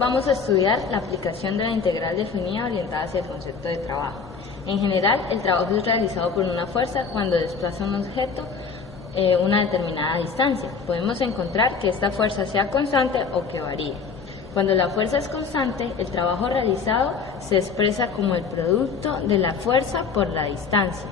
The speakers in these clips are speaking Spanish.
Vamos a estudiar la aplicación de la integral definida orientada hacia el concepto de trabajo. En general, el trabajo es realizado por una fuerza cuando desplaza un objeto una determinada distancia. Podemos encontrar que esta fuerza sea constante o que varíe. Cuando la fuerza es constante, el trabajo realizado se expresa como el producto de la fuerza por la distancia.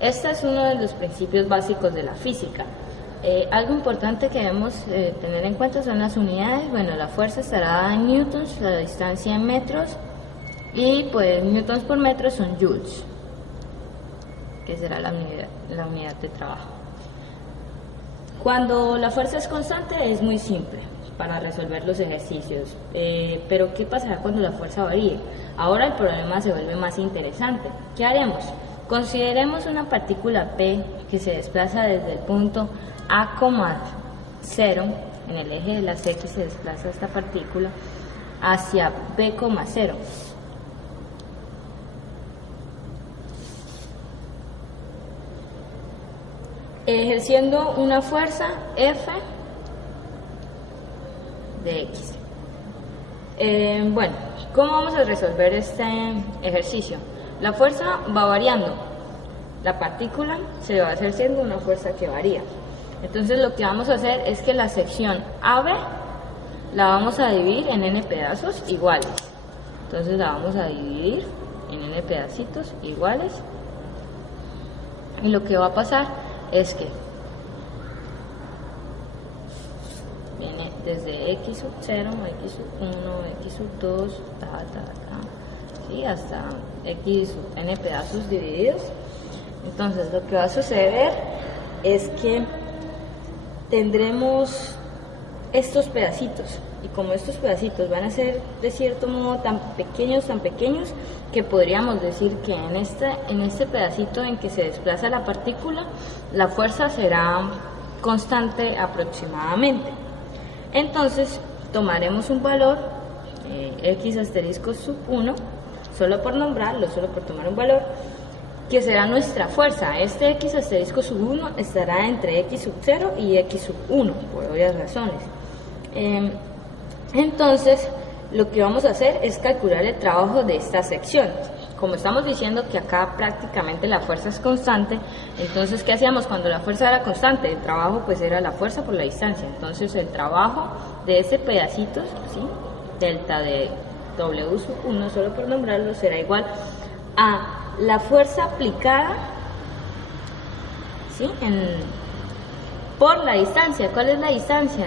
Este es uno de los principios básicos de la física. Algo importante que debemos tener en cuenta son las unidades. Bueno, la fuerza estará dada en newtons, la distancia en metros y pues newtons por metro son joules, que será la unidad de trabajo. Cuando la fuerza es constante es muy simple para resolver los ejercicios, pero ¿qué pasará cuando la fuerza varíe? Ahora el problema se vuelve más interesante. ¿Qué haremos? Consideremos una partícula P que se desplaza desde el punto A,0, en el eje de las X se desplaza esta partícula, hacia B,0. Ejerciendo una fuerza F de X. Bueno, ¿cómo vamos a resolver este ejercicio? La fuerza va variando, la partícula se va a hacer siendo una fuerza que varía. Entonces lo que vamos a hacer es que la sección AB la vamos a dividir en n pedazos iguales. Entonces la vamos a dividir en n pedacitos iguales. Y lo que va a pasar es que viene desde x sub 0, x sub 1, x sub 2, ¿sí? Hasta x sub n pedazos divididos. Entonces lo que va a suceder es que tendremos estos pedacitos, y como estos pedacitos van a ser de cierto modo tan pequeños que podríamos decir que en este pedacito en que se desplaza la partícula la fuerza será constante aproximadamente. Entonces tomaremos un valor x asterisco sub 1, solo por nombrarlo, solo por tomar un valor, que será nuestra fuerza. Este x asterisco sub 1 estará entre x sub 0 y x sub 1, por obvias razones. Entonces, lo que vamos a hacer es calcular el trabajo de esta sección. Como estamos diciendo que acá prácticamente la fuerza es constante, entonces, ¿qué hacíamos cuando la fuerza era constante? El trabajo pues era la fuerza por la distancia. Entonces, el trabajo de ese pedacito, ¿sí? Delta de W sub 1, solo por nombrarlo, será igual a la fuerza aplicada, ¿sí? Por la distancia. ¿Cuál es la distancia?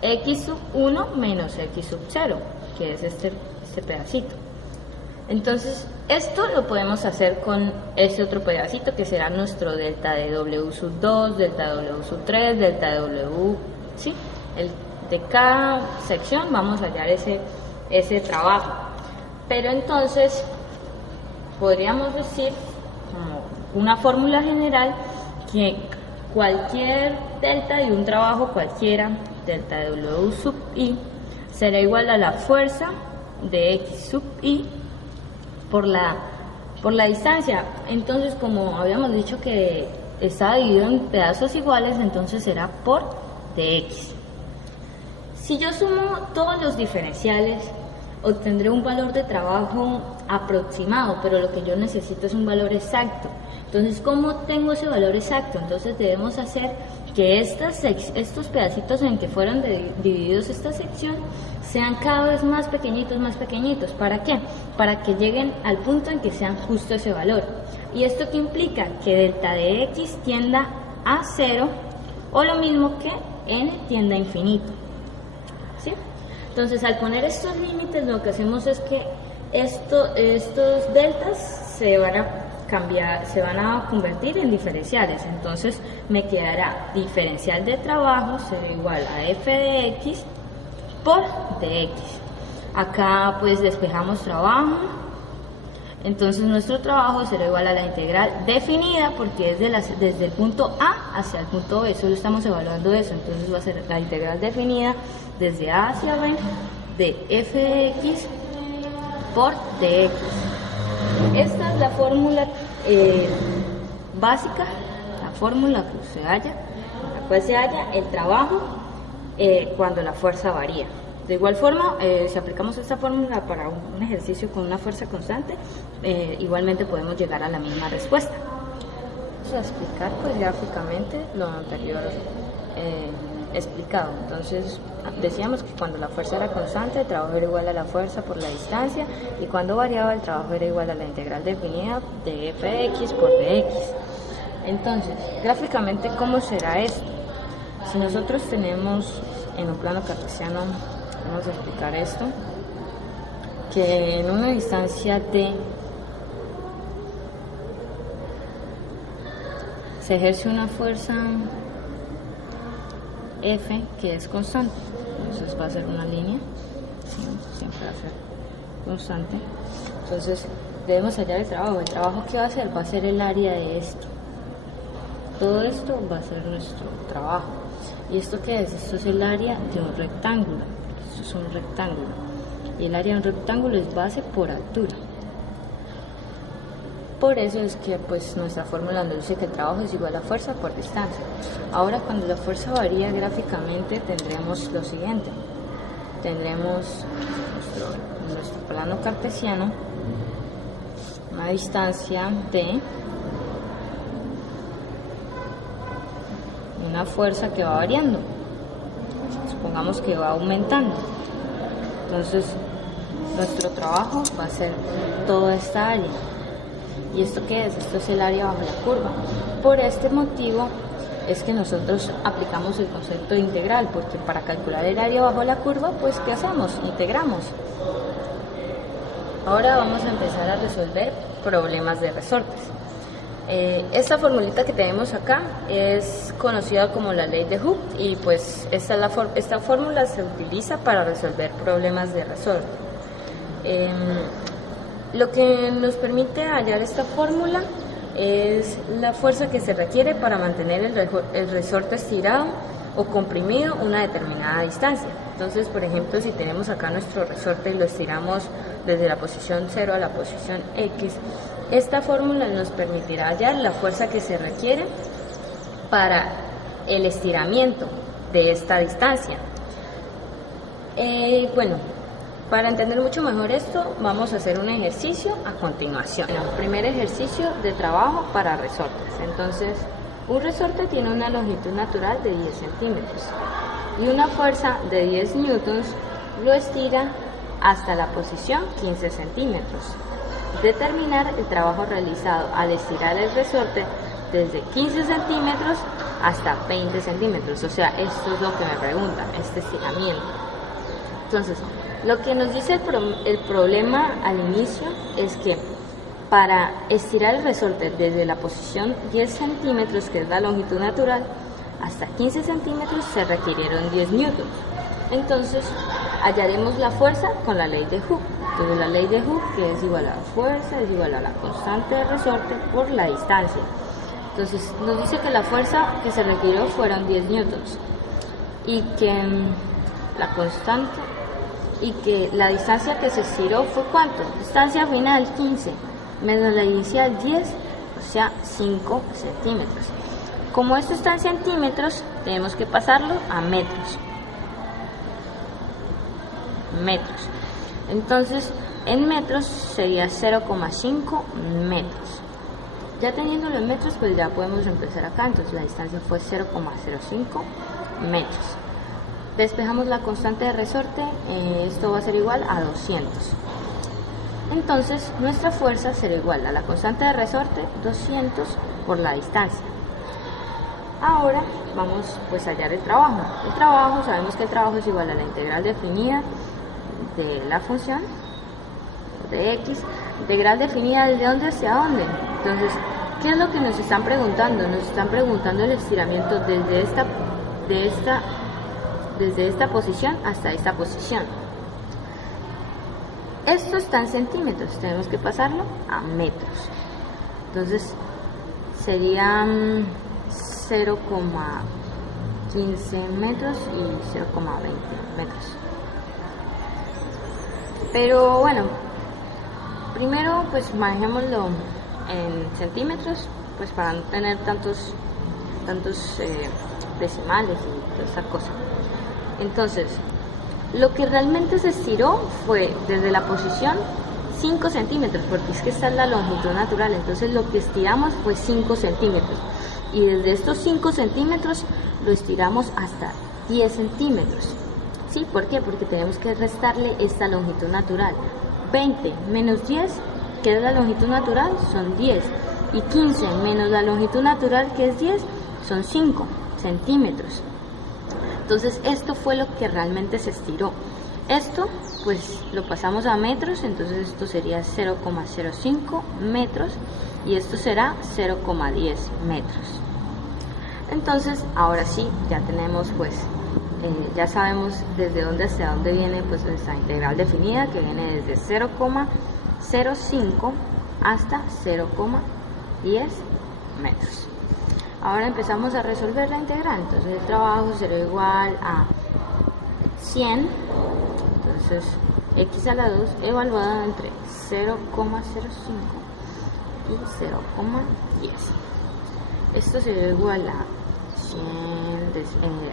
X sub 1 menos X sub 0, que es este pedacito. Entonces, esto lo podemos hacer con este otro pedacito, que será nuestro delta de W sub 2, delta de W sub 3, delta de W, ¿sí? De cada sección vamos a hallar ese trabajo. Pero entonces podríamos decir, como una fórmula general, que cualquier delta de un trabajo cualquiera, delta de W sub I, será igual a la fuerza de X sub I por la distancia. Entonces, como habíamos dicho que está dividido en pedazos iguales, entonces será por dx. Si yo sumo todos los diferenciales, obtendré un valor de trabajo aproximado, pero lo que yo necesito es un valor exacto. Entonces, ¿cómo tengo ese valor exacto? Entonces debemos hacer que estos pedacitos en que fueron divididos esta sección sean cada vez más pequeñitos. ¿Para qué? Para que lleguen al punto en que sean justo ese valor. ¿Y esto qué implica? Que delta de x tienda a 0, o lo mismo que n tienda a infinito, ¿sí? Entonces, al poner estos límites, lo que hacemos es que estos deltas se van a convertir en diferenciales. Entonces, me quedará diferencial de trabajo será igual a f de x por dx. Acá, pues, despejamos trabajo. Entonces, nuestro trabajo será igual a la integral definida, porque es desde el punto A hacia el punto B. Solo estamos evaluando eso. Entonces, va a ser la integral definida desde A hacia B de f de x por dx. Esta es la fórmula básica, la fórmula que se halla, en la cual se halla el trabajo cuando la fuerza varía. De igual forma, si aplicamos esta fórmula para un ejercicio con una fuerza constante, igualmente podemos llegar a la misma respuesta. Vamos a explicar pues gráficamente lo anterior explicado. Entonces decíamos que cuando la fuerza era constante, el trabajo era igual a la fuerza por la distancia, y cuando variaba, el trabajo era igual a la integral definida de fx por dx. Entonces, gráficamente, ¿cómo será esto? Si nosotros tenemos en un plano cartesiano, vamos a explicar esto, que en una distancia d se ejerce una fuerza F que es constante, entonces va a ser una línea, ¿sí? Siempre va a ser constante. Entonces debemos hallar el trabajo que va a ser el área de esto. Todo esto va a ser nuestro trabajo. ¿Y esto qué es? Esto es el área de un rectángulo. Esto es un rectángulo, y el área de un rectángulo es base por altura. Por eso es que pues nuestra fórmula nos dice que el trabajo es igual a fuerza por distancia. Ahora, cuando la fuerza varía gráficamente, tendremos lo siguiente. Tendremos nuestro plano cartesiano, una distancia d, una fuerza que va variando. Supongamos que va aumentando. Entonces, nuestro trabajo va a ser toda esta área. ¿Y esto qué es? Esto es el área bajo la curva. Por este motivo es que nosotros aplicamos el concepto de integral, porque para calcular el área bajo la curva, pues ¿qué hacemos? Integramos. Ahora vamos a empezar a resolver problemas de resortes. Esta formulita que tenemos acá es conocida como la ley de Hooke, y pues esta fórmula se utiliza para resolver problemas de resorte. Lo que nos permite hallar esta fórmula es la fuerza que se requiere para mantener el resorte estirado o comprimido una determinada distancia. Entonces, por ejemplo, si tenemos acá nuestro resorte y lo estiramos desde la posición 0 a la posición X, esta fórmula nos permitirá hallar la fuerza que se requiere para el estiramiento de esta distancia. Bueno, para entender mucho mejor esto, vamos a hacer un ejercicio a continuación. El primer ejercicio de trabajo para resortes. Entonces, un resorte tiene una longitud natural de 10 centímetros y una fuerza de 10 newtons lo estira hasta la posición 15 centímetros. Determinar el trabajo realizado al estirar el resorte desde 15 centímetros hasta 20 centímetros. O sea, esto es lo que me preguntan, este estiramiento. Entonces, lo que nos dice el problema al inicio es que para estirar el resorte desde la posición 10 centímetros, que es la longitud natural, hasta 15 centímetros se requirieron 10 newtons. Entonces, hallaremos la fuerza con la ley de Hooke. Entonces, la ley de Hooke, que es igual a la fuerza, es igual a la constante de resorte por la distancia. Entonces, nos dice que la fuerza que se requirió fueron 10 newtons y que la constante y que la distancia que se estiró fue ¿cuánto? Distancia final 15 menos la inicial 10, o sea 5 centímetros. Como esto está en centímetros, tenemos que pasarlo a metros. Entonces, en metros sería 0,5 metros. Ya teniéndolo en metros, pues ya podemos empezar acá. Entonces la distancia fue 0,05 metros. Despejamos la constante de resorte, esto va a ser igual a 200. Entonces nuestra fuerza será igual a la constante de resorte 200 por la distancia. Ahora vamos pues a hallar el trabajo. El trabajo, sabemos que el trabajo es igual a la integral definida de la función de x, integral definida de dónde hacia dónde. Entonces, ¿qué es lo que nos están preguntando? Nos están preguntando el estiramiento desde esta posición hasta esta posición. Esto está en centímetros, tenemos que pasarlo a metros. Entonces serían 0,15 metros y 0,20 metros. Pero bueno, primero pues manejémoslo en centímetros, pues para no tener tantos decimales y toda esta cosa. Entonces, Lo que realmente se estiró fue desde la posición 5 centímetros, porque es que esta es la longitud natural, entonces lo que estiramos fue 5 centímetros. Y desde estos 5 centímetros lo estiramos hasta 10 centímetros. ¿Sí? ¿Por qué? Porque tenemos que restarle esta longitud natural. 20 menos 10, que es la longitud natural, son 10. Y 15 menos la longitud natural, que es 10, son 5 centímetros. Entonces esto fue lo que realmente se estiró. Esto pues lo pasamos a metros, entonces esto sería 0,05 metros y esto será 0,10 metros. Entonces ahora sí, ya tenemos pues, ya sabemos desde dónde hasta dónde viene pues nuestra integral definida, que viene desde 0,05 hasta 0,10 metros. Ahora empezamos a resolver la integral, entonces el trabajo será igual a 100, entonces x a la 2 evaluada entre 0,05 y 0,10. Esto será igual a 100,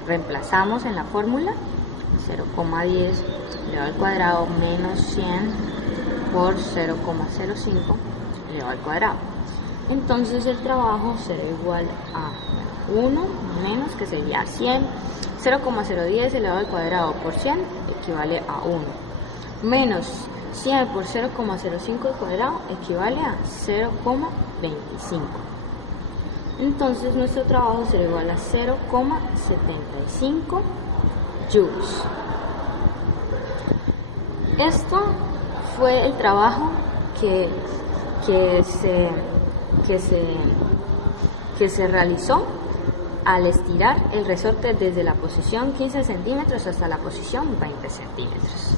reemplazamos en la fórmula 0,10 elevado al cuadrado menos 100 por 0,05 elevado al cuadrado. Entonces el trabajo será igual a 1 menos, que sería 100, 0,010 elevado al cuadrado por 100 equivale a 1, menos 100 por 0,05 al cuadrado equivale a 0,25. Entonces nuestro trabajo será igual a 0,75 joules. Esto fue el trabajo que se realizó al estirar el resorte desde la posición 15 centímetros hasta la posición 20 centímetros.